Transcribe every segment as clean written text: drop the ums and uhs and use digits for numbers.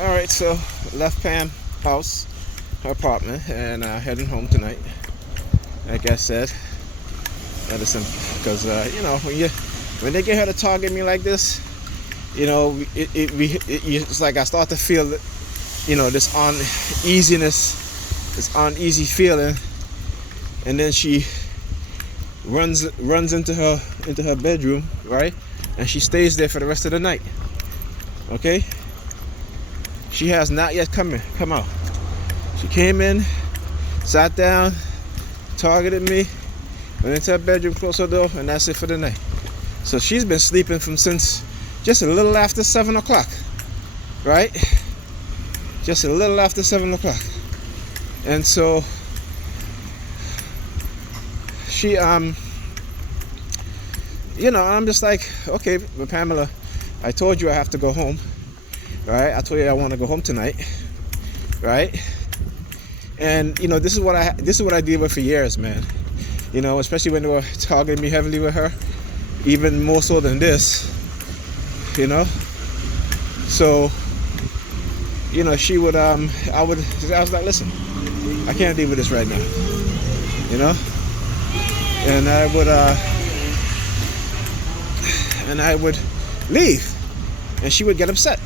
All right, so left Pam house, her apartment, and heading home tonight. Like I said, medicine, because when they get her to target me like this, it's like I start to feel that, this uneasiness, this uneasy feeling, and then she runs into her bedroom, right, and she stays there for the rest of the night. Okay. She has not yet come out. She came in, sat down, targeted me, went into her bedroom, closed her door, and that's it for the night. So she's been sleeping since just a little after 7 o'clock, right? Just a little after 7 o'clock. And so she, I'm just like, okay, but Pamela, I told you I have to go home. Right, I told you I want to go home tonight, right? And this is what I deal with for years, man. Especially when they were targeting me heavily with her, even more so than this. So she would I was like, listen, I can't deal with this right now, and I would leave, and she would get upset.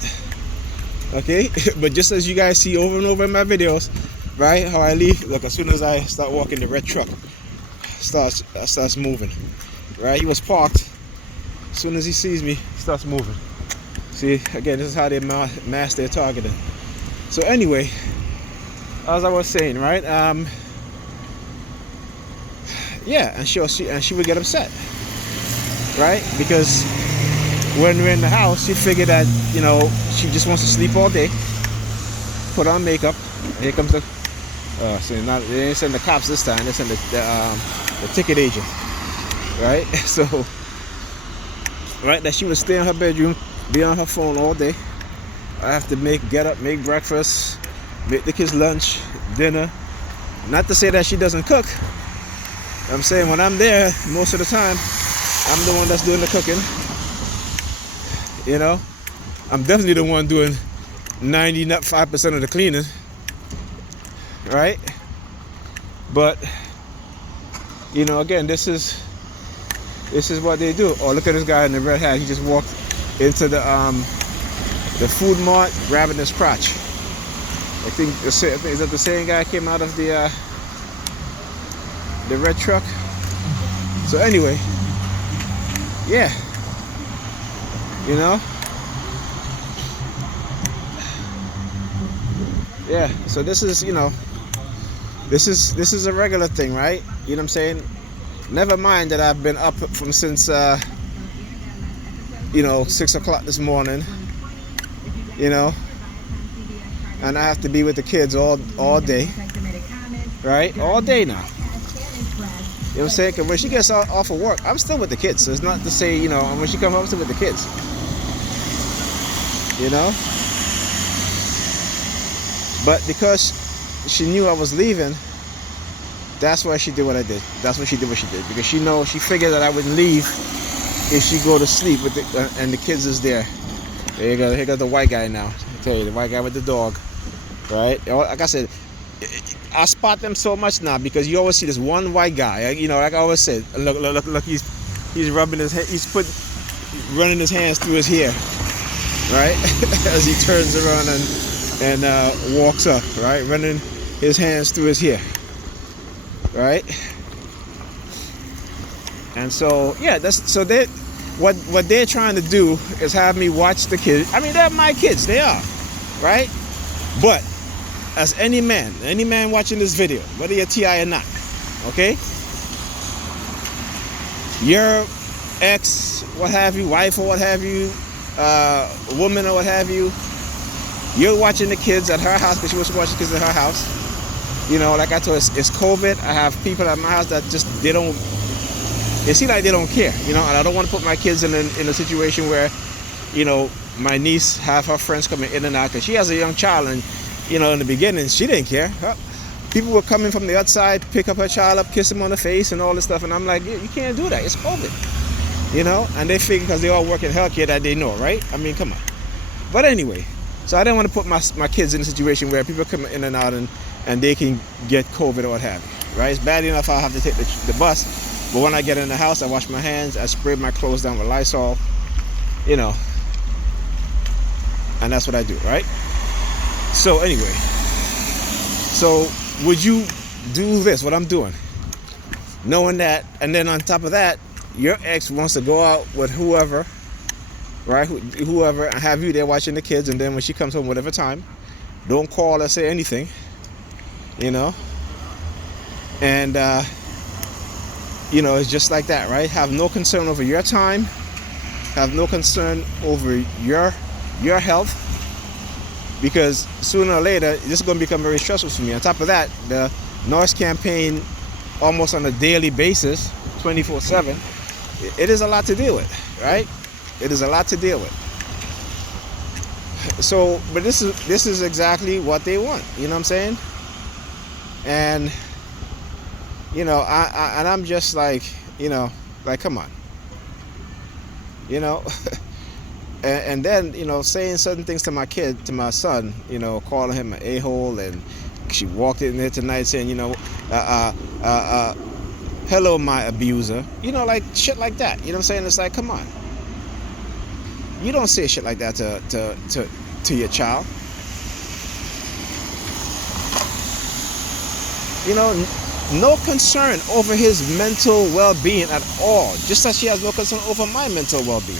Okay, but just as you guys see over and over in my videos, right, how I leave, look, as soon as I start walking, the red truck starts moving, right? He was parked. As soon as he sees me, he starts moving. See, again, this is how they mask their targeting. So anyway, as I was saying, right, yeah, and she would get upset, right, because when we're in the house, she figured that, she just wants to sleep all day, put on makeup. Here comes the, they ain't send the cops this time, they send the ticket agent, right? So, right, that she would stay in her bedroom, be on her phone all day. I have to get up, make breakfast, make the kids lunch, dinner. Not to say that she doesn't cook. I'm saying when I'm there, most of the time, I'm the one that's doing the cooking. I'm definitely the one doing 95% of the cleaning, right? But again, this is what they do. Oh, look at this guy in the red hat. He just walked into the food mart, grabbing his crotch. I think is that the same guy came out of the red truck. So anyway, yeah. Yeah, so this is this is a regular thing, right? You know what I'm saying? Never mind that I've been up since 6 o'clock this morning, and I have to be with the kids all day, right? All day now. You know what I'm saying? Because when she gets off of work, I'm still with the kids. So it's not to say, when she comes home, I'm still with the kids. But because she knew I was leaving, that's why she did what I did. That's why she did what she did. Because she figured that I wouldn't leave if she go to sleep with and the kids is there. There you go. Here goes the white guy now. I tell you, the white guy with the dog, right? Like I said, I spot them so much now because you always see this one white guy. Like I always said, look, he's rubbing his head. He's running his hands through his hair, right? As he turns around and walks up, right? Running his hands through his hair, right? And so, yeah, what they're trying to do is have me watch the kids. I mean, they're my kids, they are, right? But as any man watching this video, whether you're TI or not, okay? Your ex, what have you, wife or what have you, woman or what have you, you're watching the kids at her house because she wants to watch the kids at her house. Like I told you, it's COVID. I have people at my house that just, it seems like they don't care, and I don't want to put my kids in a situation where, my niece have her friends coming in and out because she has a young child and, in the beginning, she didn't care. People were coming from the outside, pick up her child up, kiss him on the face and all this stuff. And I'm like, you can't do that. It's COVID, and they figure because they all work in healthcare that they know, right? I mean, come on. But anyway, So I didn't want to put my kids in a situation where people come in and out and they can get COVID or what have you, right? It's bad enough I have to take the bus, but when I get in the house, I wash my hands, I spray my clothes down with Lysol, you know, and that's what I do, right? So anyway, so would you do this, what I'm doing, knowing that, and then on top of that, your ex wants to go out with whoever, right? Whoever, and have you there watching the kids, and then when she comes home, whatever time, don't call or say anything, you know? And, you know, it's just like that, right? Have no concern over your time, have no concern over your health, because sooner or later, this is going to become very stressful for me. On top of that, the noise campaign almost on a daily basis, 24/7, it is a lot to deal with, right? It is a lot to deal with. So, but this is exactly what they want, you know what I'm saying? And, you know, I'm just like, you know, like, come on, you know? And then, you know, saying certain things to my son, you know, calling him an a-hole, and she walked in there tonight saying, you know, hello, my abuser, you know, like shit like that, you know what I'm saying? It's like, come on, you don't say shit like that to your child, you know. No concern over his mental well-being at all, just as she has no concern over my mental well-being.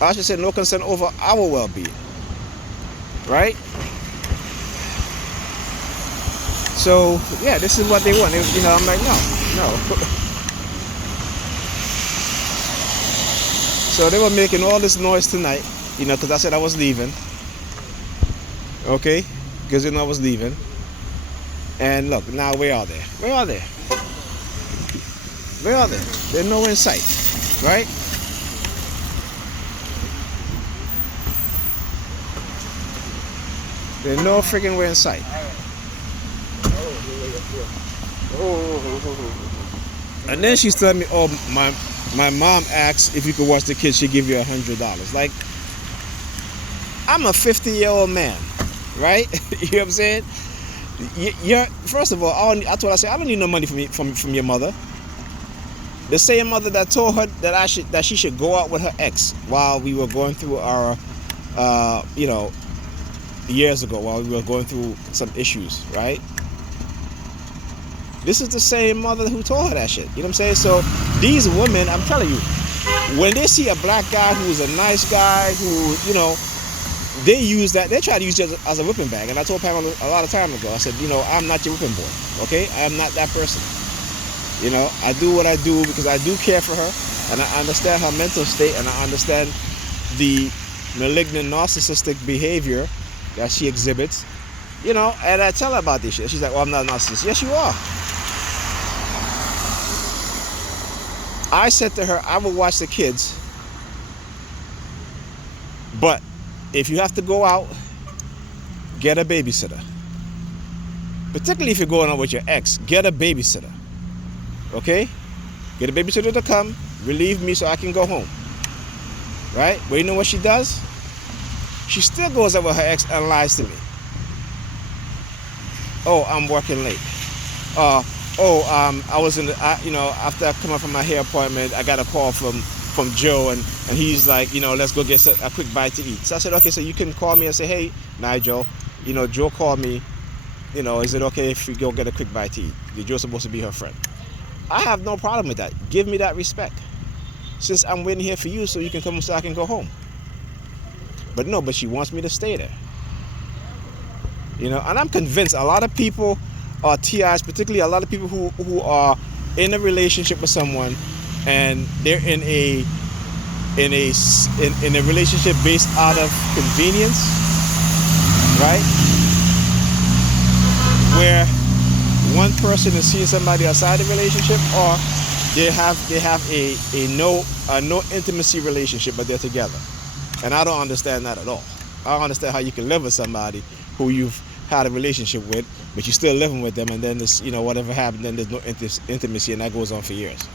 I should say no concern over our well-being, right? So yeah, this is what they want. You know, I'm like, no. So they were making all this noise tonight, you know, because I said I was leaving. Okay, because you know I was leaving. And look, now where are they? Where are they? Where are they? They're nowhere in sight, right? They're no freaking way in sight. And then she's telling me, oh, my mom asked if you could watch the kids, she'd give you $100. Like, I'm a 50-year-old man, right? You know what I'm saying? You're, first of all, I told her, I said, I don't need no money from your mother. The same mother that told her that she should go out with her ex while we were going through our, you know, years ago, while we were going through some issues, right? This is the same mother who told her that shit. You know what I'm saying? So these women, I'm telling you, when they see a black guy who's a nice guy, who, you know, they use that, they try to use it as a whipping bag. And I told Pamela a lot of time ago, I said, you know, I'm not your whipping boy, okay? I am not that person. You know, I do what I do because I do care for her, and I understand her mental state, and I understand the malignant narcissistic behavior that she exhibits, you know, and I tell her about this shit. She's like, well, I'm not a narcissist. Yes, you are. I said to her, I will watch the kids, but if you have to go out, get a babysitter. Particularly if you're going out with your ex, get a babysitter. Okay? Get a babysitter to come, relieve me so I can go home. Right? But you know what she does? She still goes out with her ex and lies to me. Oh, I'm working late. I was in the, you know, after I come up from my hair appointment, I got a call from Joe, and he's like, you know, let's go get a quick bite to eat. So I said, okay, so you can call me and say, hey, Nigel, you know, Joe called me, you know, is it okay if we go get a quick bite to eat? Joe's supposed to be her friend. I have no problem with that. Give me that respect. Since I'm waiting here for you so you can come so I can go home. But no, but she wants me to stay there. You know, and I'm convinced a lot of people are TIs, particularly a lot of people who are in a relationship with someone, and they're in a relationship based out of convenience, right? Where one person is seeing somebody outside the relationship, or they have a no intimacy relationship, but they're together. And I don't understand that at all. I don't understand how you can live with somebody who you've had a relationship with, but you're still living with them, and then this, you know, whatever happened, then there's no intimacy, and that goes on for years.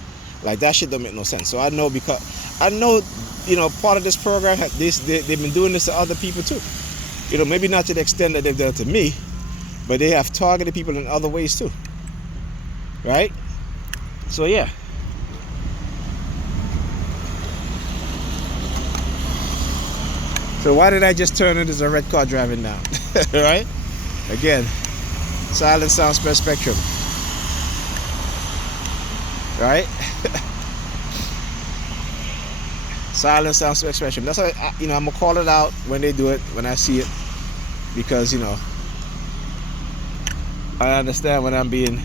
Like, that shit don't make no sense. So I know, because I know, part of this program, they've been doing this to other people too. Maybe not to the extent that they've done it to me, but they have targeted people in other ways too. Right? So yeah. So why did I just turn it as a red car driving down? Right? Again, silent sound spectrum. Right? Silent sound spectrum. That's why I'm gonna call it out when they do it, when I see it, because I understand when I'm being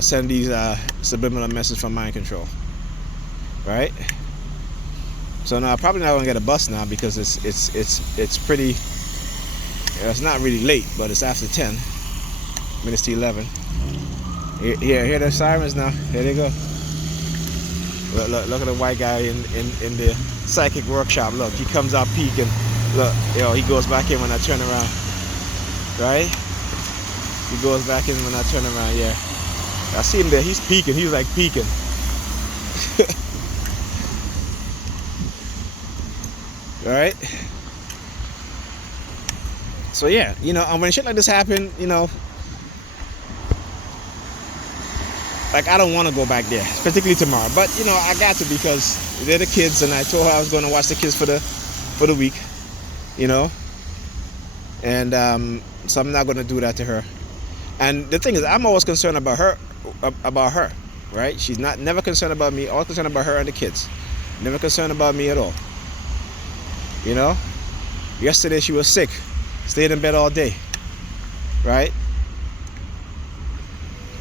send these subliminal messages from mind control. Right? So now I'm probably not gonna get a bus now, because it's pretty. It's not really late, but it's after 10 minutes to 11. Hear the sirens now. Here they go. Look at the white guy in the psychic workshop. Look, he comes out peeking. Look, he goes back in when I turn around. Right? He goes back in when I turn around. Yeah, I see him there. He's peeking. He's like peeking. Right? So yeah, when shit like this happen, like, I don't want to go back there, particularly tomorrow. But I got to, because they're the kids, and I told her I was going to watch the kids for the week, and so I'm not going to do that to her. And the thing is, I'm always concerned about her, right? She's never concerned about me. Always concerned about her and the kids. Never concerned about me at all. Yesterday she was sick, stayed in bed all day, right?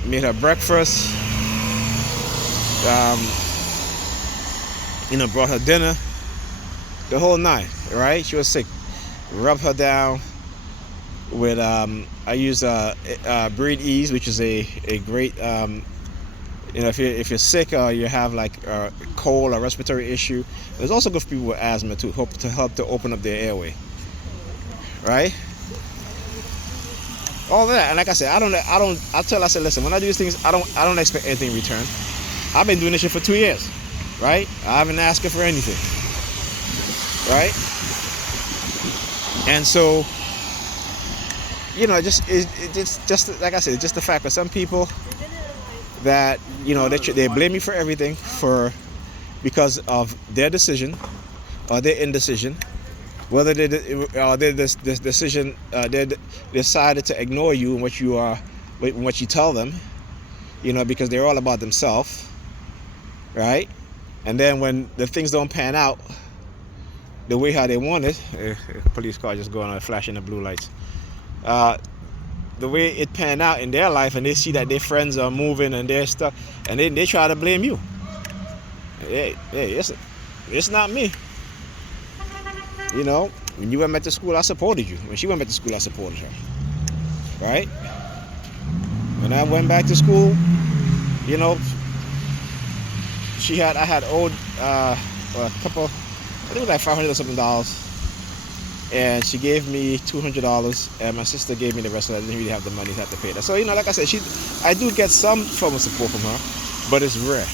Made her breakfast, brought her dinner, the whole night, right? She was sick. Rubbed her down with, I use Breathe Ease, which is a great, if you're sick or you have like a cold or respiratory issue, it's also good for people with asthma to help to open up their airway, right? All that. And like I said, I said, listen, when I do these things, I don't expect anything in return. I've been doing this shit for 2 years, right? I haven't asked her for anything, right? And so, just like I said, just the fact that some people that they blame me for everything because of their decision or their indecision, whether they decided to ignore you and what you tell them, because they're all about themselves, right? And then when the things don't pan out the way how they want it, police car just going on flashing the blue lights. The way it panned out in their life, and they see that their friends are moving and their stuff, and they try to blame you. Hey, it's not me. When you went back to school, I supported you. When she went back to school, I supported her. Right? When I went back to school, I had owed a couple, I think it was like $500 or something, and she gave me $200, and my sister gave me the rest of it. I didn't really have the money to have to pay that. So, like I said, I do get some form of support from her, but it's rare.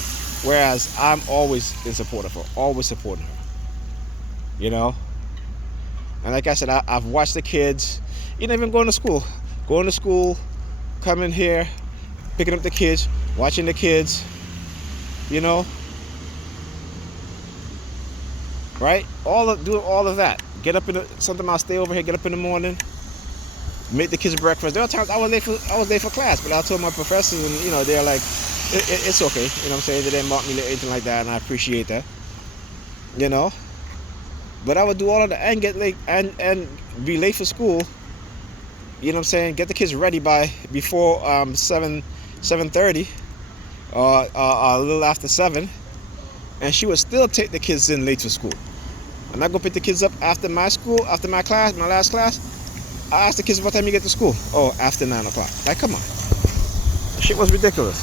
Whereas I'm always in support of her, always supporting her. And like I said, I've watched the kids, even going to school, coming here, picking up the kids, watching the kids, right? Doing all of that. Get up sometimes I'll stay over here, get up in the morning, make the kids breakfast. There are times I was late for class, but I told my professors, and they're like, it's okay. What I'm saying? They didn't mark me late or anything like that, and I appreciate that. But I would do all of that and get late and be late for school. What I'm saying? Get the kids ready before 7:30 or a little after 7, and she would still take the kids in late for school. I'm not gonna pick the kids up after my class, my last class. I asked the kids what time you get to school. Oh, after 9 o'clock. Like, come on. The shit was ridiculous.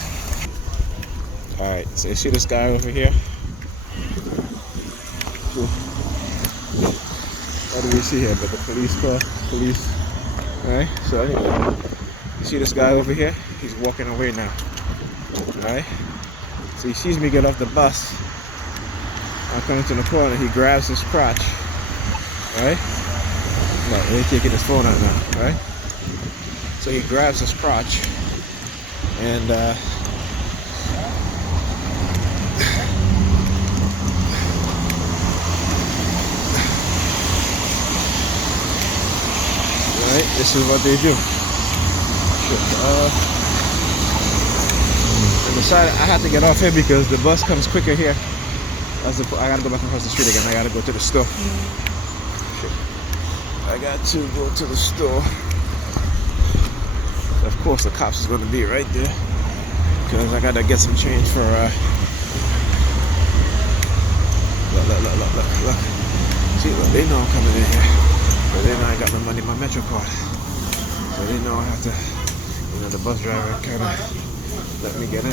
All right, so you see this guy over here? What do we see here? But the police car, all right, so anyway, you see this guy over here? He's walking away now, all right? So he sees me get off the bus. I come to the corner, he grabs his crotch, right? Look, he's taking his phone out now, right? So he grabs his crotch and right, this is what they do. I decided I had to get off here because the bus comes quicker here. I gotta go back across the street again. I gotta go to the store. I got to go to the store. Of course, the cops is gonna be right there because I gotta get some change for. Look. See, look, they know I'm coming in here, but they know I got my money in my Metro card, so they know I have to. You know, the bus driver kind of let me get in.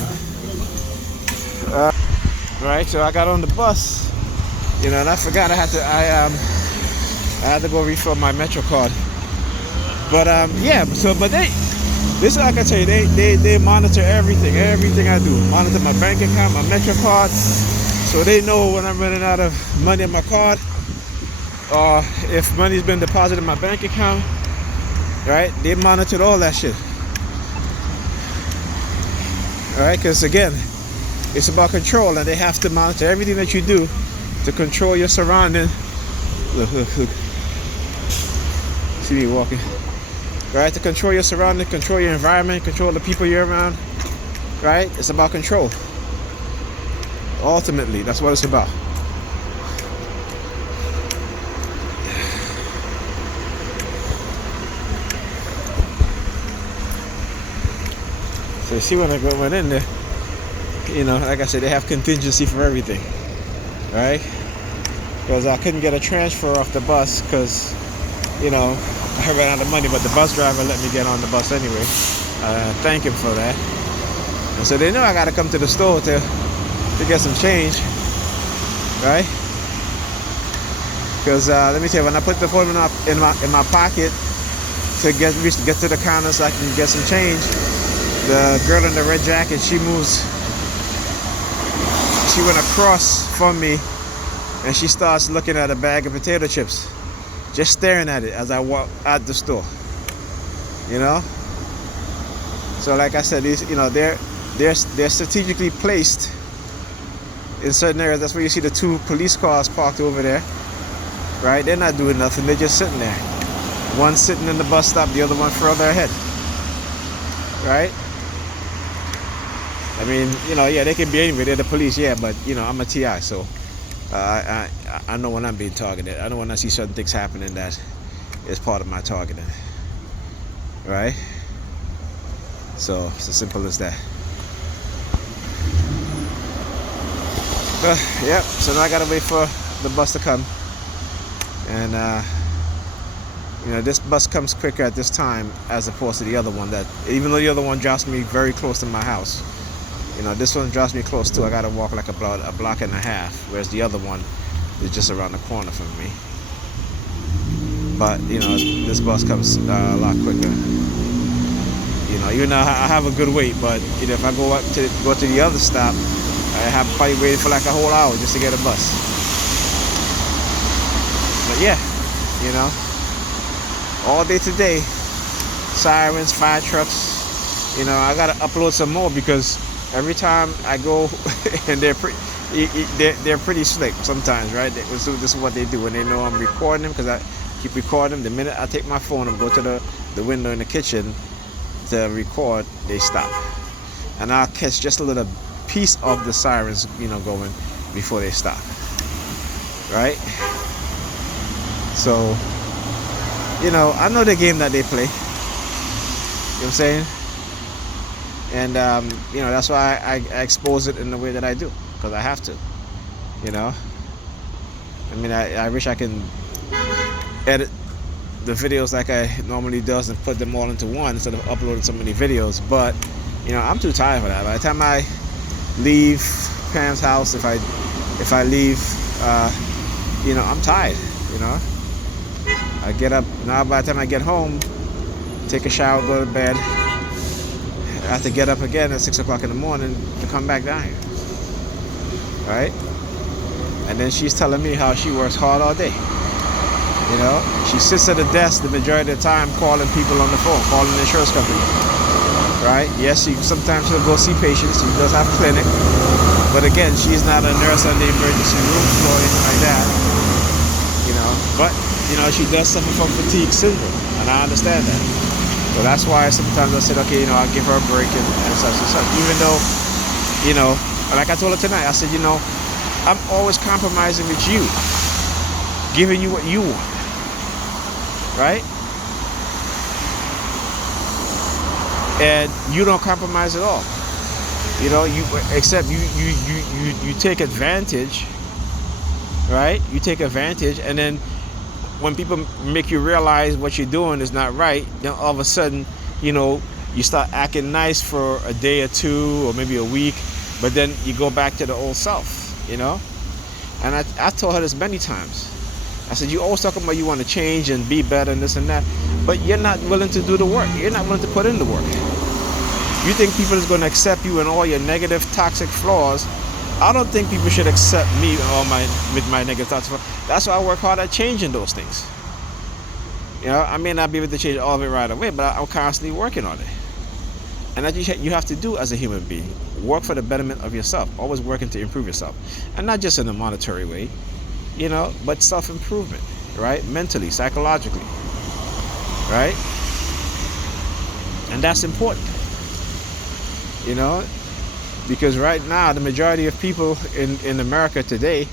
Right, so I got on the bus, you know, and I forgot I had to go refill my Metro card. But yeah, but this like I tell you, they monitor everything I do. Monitor my bank account, my Metro card, so they know when I'm running out of money in my card, or if money's been deposited in my bank account. Right, they monitored all that shit. All right, because again, it's about control, and they have to monitor everything that you do to control your surrounding. Look. See me walking. Right, to control your surrounding, control your environment, control the people you're around. Right, it's about control. Ultimately, that's what it's about. So you see when I went in there, you know, like I said, they have contingency for everything, right? Because I couldn't get a transfer off the bus because, you know, I ran out of money, but the bus driver let me get on the bus anyway. Thank him for that. And so they know I got to come to the store to get some change, right? Because let me tell you, when I put the phone in my pocket to get to the counter so I can get some change, the girl in the red jacket, she went across from me and she starts looking at a bag of potato chips, just staring at it as I walk out the store, you know. So like I said, these, you know, they're strategically placed in certain areas. That's where you see the 2 police cars parked over there, right? They're not doing nothing, they're just sitting there. One sitting in the bus stop, the other one further ahead, right? I mean, you know, yeah, they can be anywhere. They're the police, yeah, but you know, I'm a TI, so I know when I'm being targeted. I know when I see certain things happening that is part of my targeting, right? So it's as simple as that. Yeah. So now I gotta wait for the bus to come, and you know, this bus comes quicker at this time as opposed to the other one. That even though the other one drops me very close to my house. You know, this one drops me close too. I gotta walk like a block and a half, whereas the other one is just around the corner from me. But you know, this bus comes a lot quicker. You know, even though I have a good wait, but you know, if I go to the other stop, I have probably waited for like a whole hour just to get a bus. But yeah, you know, all day today, sirens, fire trucks. You know, I gotta upload some more because every time I go, and they're pretty slick sometimes, right? So this is what they do when they know I'm recording them, because I keep recording them. The minute I take my phone and go to the window in the kitchen to record, they stop, and I'll catch just a little piece of the sirens, you know, going before they stop, right? So, you know, I know the game that they play. You know what I'm saying? And you know, that's why I expose it in the way that I do, because I have to. You know, I mean, I wish I can edit the videos like I normally does and put them all into one instead of uploading so many videos. But you know, I'm too tired for that. By the time I leave Pam's house, if I leave, you know, I'm tired. You know, I get up now. By the time I get home, take a shower, go to bed. I have to get up again at 6 o'clock in the morning to come back down here. right? And then she's telling me how she works hard all day. You know, she sits at the desk the majority of the time calling people on the phone, calling the insurance company, right? Yes, sometimes she'll go see patients. She does have a clinic. But again, she's not a nurse on the emergency room floor or anything like that. You know, but, you know, she does suffer from fatigue syndrome. And I understand that. So that's why sometimes I said, okay, you know, I'll give her a break and such and such. Even though, you know, like I told her tonight, I said, you know, I'm always compromising with you, giving you what you want. Right? And you don't compromise at all. You know, except you take advantage, right? You take advantage, and then when people make you realize what you're doing is not right, then all of a sudden, you know, you start acting nice for a day or two or maybe a week, but then you go back to the old self, you know? And I told her this many times. I said, you always talking about you want to change and be better and this and that, but you're not willing to do the work. You're not willing to put in the work. You think people is going to accept you and all your negative, toxic flaws. I don't think people should accept me with my negative toxic flaws. That's why I work hard at changing those things. You know, I may not be able to change all of it right away, but I'm constantly working on it. And that's what you have to do as a human being. Work for the betterment of yourself. Always working to improve yourself. And not just in a monetary way, you know, but self-improvement, right? Mentally, psychologically, right? And that's important, you know, because right now the majority of people in America today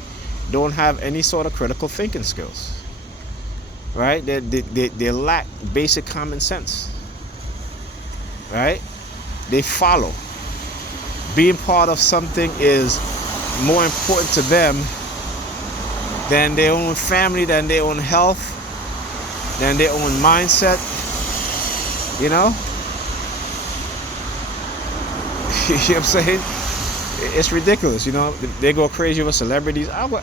don't have any sort of critical thinking skills, right? They lack basic common sense, right? They follow. Being part of something is more important to them than their own family, than their own health, than their own mindset, you know? You know what I'm saying? It's ridiculous, you know? They go crazy over celebrities. I'll go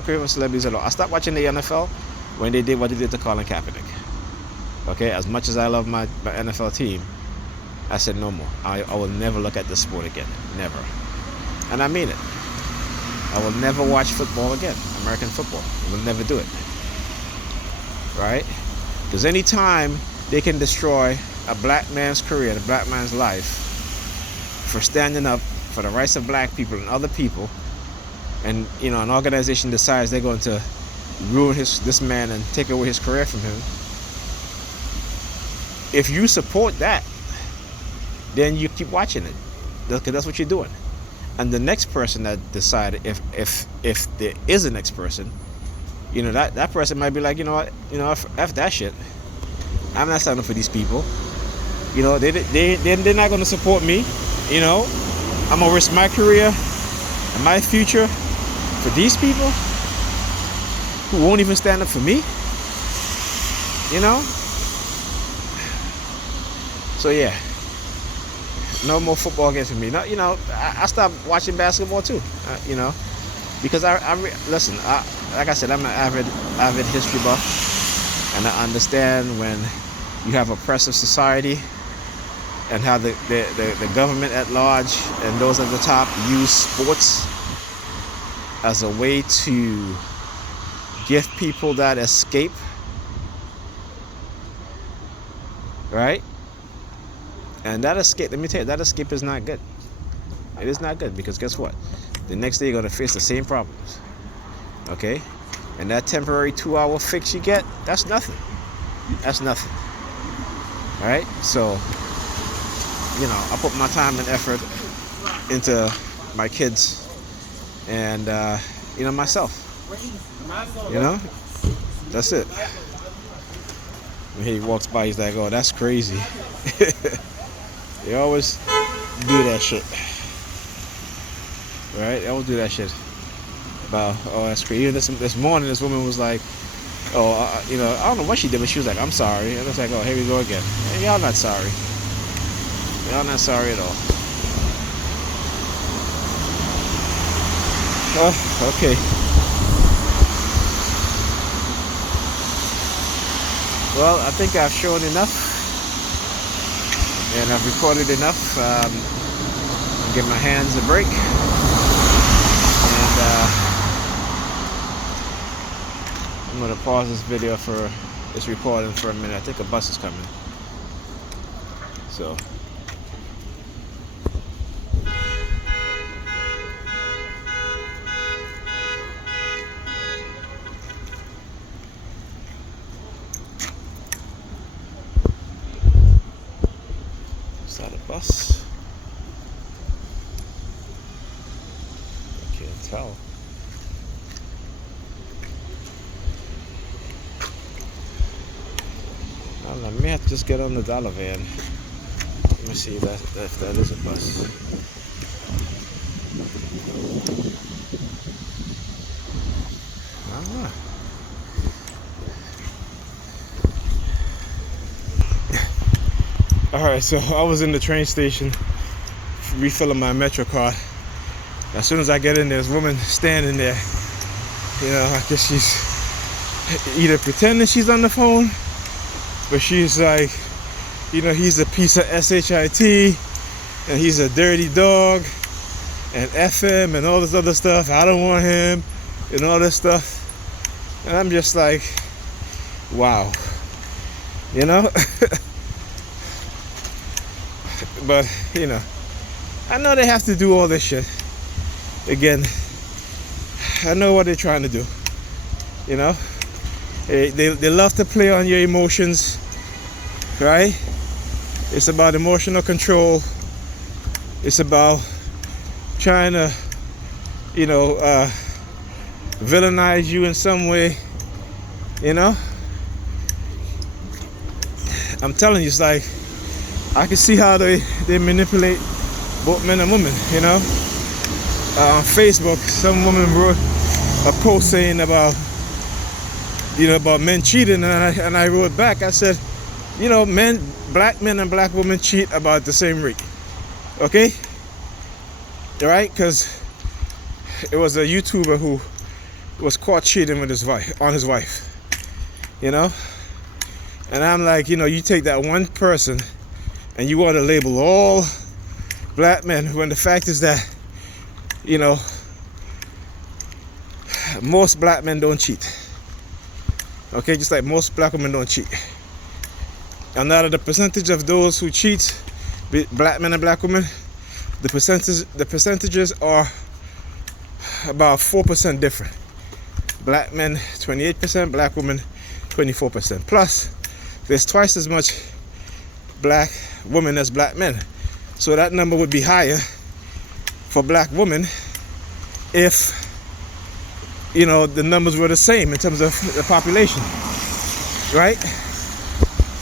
crazy over celebrities at all. I stopped watching the NFL when they did what they did to Colin Kaepernick. Okay, as much as I love my NFL team, I said no more. I will never look at this sport again, never. And I mean it. I will never watch football again, American football. I will never do it, right? Because anytime they can destroy a black man's career, a black man's life, for standing up for the rights of black people and other people, and, you know, an organization decides they're going to ruin this man and take away his career from him, if you support that, then you keep watching it, because that's what you're doing. And the next person that decided, if there is a next person, you know, that person might be like, you know what, you know, F that shit. I'm not standing for these people. You know, they're not going to support me. You know, I'm going to risk my career and my future for these people who won't even stand up for me. You know? So yeah. No more football games for me. No, you know, I stopped watching basketball too. You know, because listen. Like I said, I'm an avid history buff, and I understand when you have oppressive society and how the government at large and those at the top use sports as a way to give people that escape, right? And that escape, let me tell you, that escape is not good. It is not good, because guess what? The next day you're going to face the same problems. Okay? And that temporary 2-hour fix you get, that's nothing. That's nothing. Alright? So, you know, I put my time and effort into my kids and, you know, myself. You know? That's it. When he walks by, he's like, oh, that's crazy. They always do that shit. Right? They always do that shit. About, oh, that's crazy. Even this morning, this woman was like, oh, you know, I don't know what she did, but she was like, I'm sorry. And I was like, oh, here we go again. And y'all not sorry. Y'all not sorry at all. Oh, okay. Well, I think I've shown enough. And I've recorded enough. Give my hands a break. And I'm gonna pause this video for this recording for a minute. I think a bus is coming. So. Is that a bus? I can't tell. I don't know, I may have to just get on the dollar van. Let me see if that is a bus. Ah. Alright, so I was in the train station refilling my Metro card. As soon as I get in, there's a woman standing there. You know, I guess she's either pretending she's on the phone, but she's like, you know, he's a piece of SHIT, and he's a dirty dog, and F him, and all this other stuff. I don't want him, and all this stuff. And I'm just like, wow. You know? But, you know, I know they have to do all this shit. Again, I know what they're trying to do. You know? They love to play on your emotions, right? It's about emotional control. It's about trying to, you know, villainize you in some way, you know? I'm telling you, it's like, I can see how they manipulate both men and women, you know? On Facebook, some woman wrote a post saying about, you know, about men cheating, and I wrote back, I said, you know, black men and black women cheat about the same rate, okay? All right, because it was a YouTuber who was caught cheating with his wife, you know? And I'm like, you know, you take that one person and you want to label all black men, when the fact is that, you know, most black men don't cheat. Okay, just like most black women don't cheat. And out of the percentage of those who cheat, black men and black women, the percentages are about 4% different. Black men 28%, black women 24%. Plus, there's twice as much black women as black men. So that number would be higher for black women if, you know, the numbers were the same in terms of the population, right?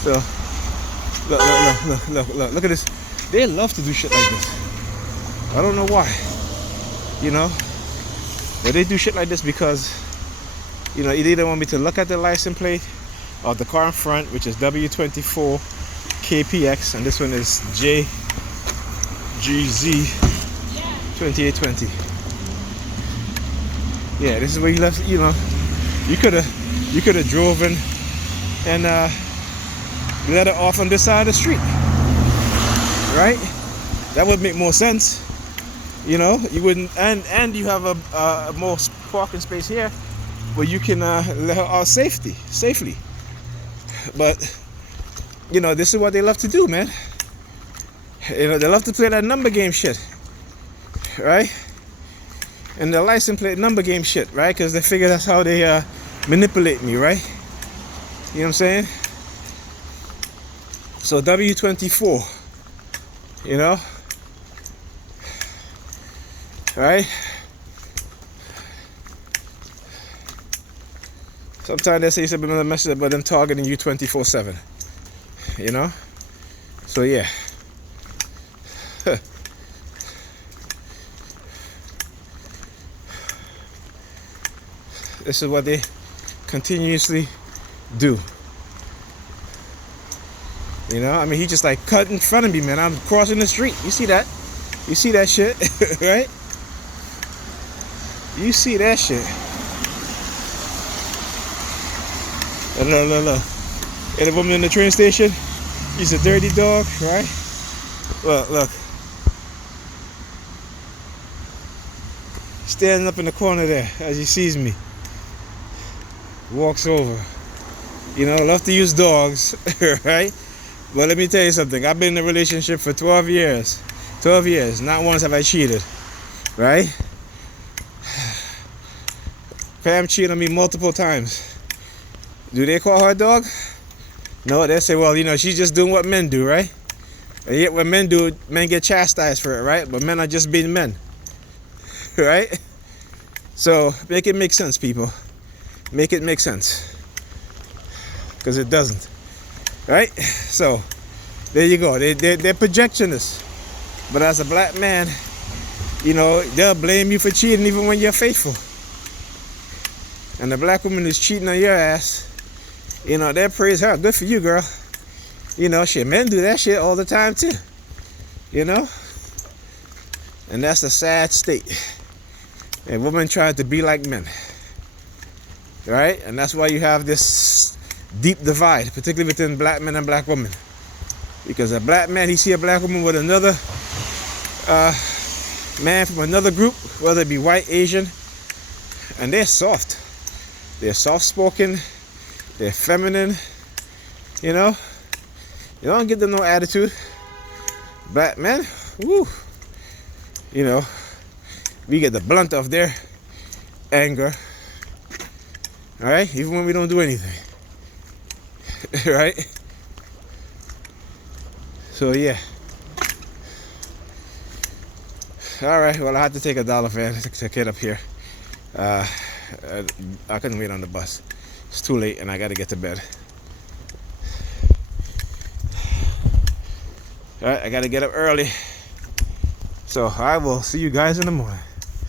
So look at this. They love to do shit like this. I don't know why, you know, but they do shit like this because, you know, either they want me to look at the license plate of the car in front, which is W24 KPX, and this one is JGZ 2820. Yeah, this is where you left. You know, you could have drove in and let it off on this side of the street, right? That would make more sense. You know, you wouldn't, and you have a more parking space here where you can let her out safely. But you know, this is what they love to do, man. You know, they love to play that number game shit, right? And the license plate number game shit, right? Because they figure that's how they manipulate me, right? You know what I'm saying? So W24, you know, right? Sometimes they say something on the message about them targeting you 24/7, you know? So yeah. This is what they continuously do. You know, I mean, he just like cut in front of me, man. I'm crossing the street. You see that? You see that shit, right? You see that shit. Look. And the woman in the train station, he's a dirty dog, right? Look. standing up in the corner there as he sees me. Walks over. You know, love to use dogs, right? But let me tell you something. I've been in a relationship for 12 years. 12 years. Not once have I cheated, right? Pam cheated on me multiple times. Do they call her a dog? No, they say, well, you know, she's just doing what men do, right? And yet when men do, men get chastised for it, right? But men are just being men, right? So make it make sense, people. Make it make sense. Because it doesn't, right? So there you go. They're projectionists. But as a black man, you know, they'll blame you for cheating even when you're faithful. And the black woman is cheating on your ass, you know, they'll praise her. Good for you, girl. You know, shit, men do that shit all the time too. You know? And that's a sad state. And women trying to be like men. Right? And that's why you have this deep divide, particularly within black men and black women. Because a black man, he see a black woman with another man from another group, whether it be white, Asian, and they're soft. They're soft-spoken. They're feminine. You know? You don't give them no attitude. Black men, woo. You know, we get the blunt of their anger. Alright? Even when we don't do anything. Right? So, yeah. Alright, well, I had to take a dollar van to get up here. I couldn't wait on the bus. It's too late and I gotta get to bed. Alright, I gotta get up early. So I will see you guys in the morning.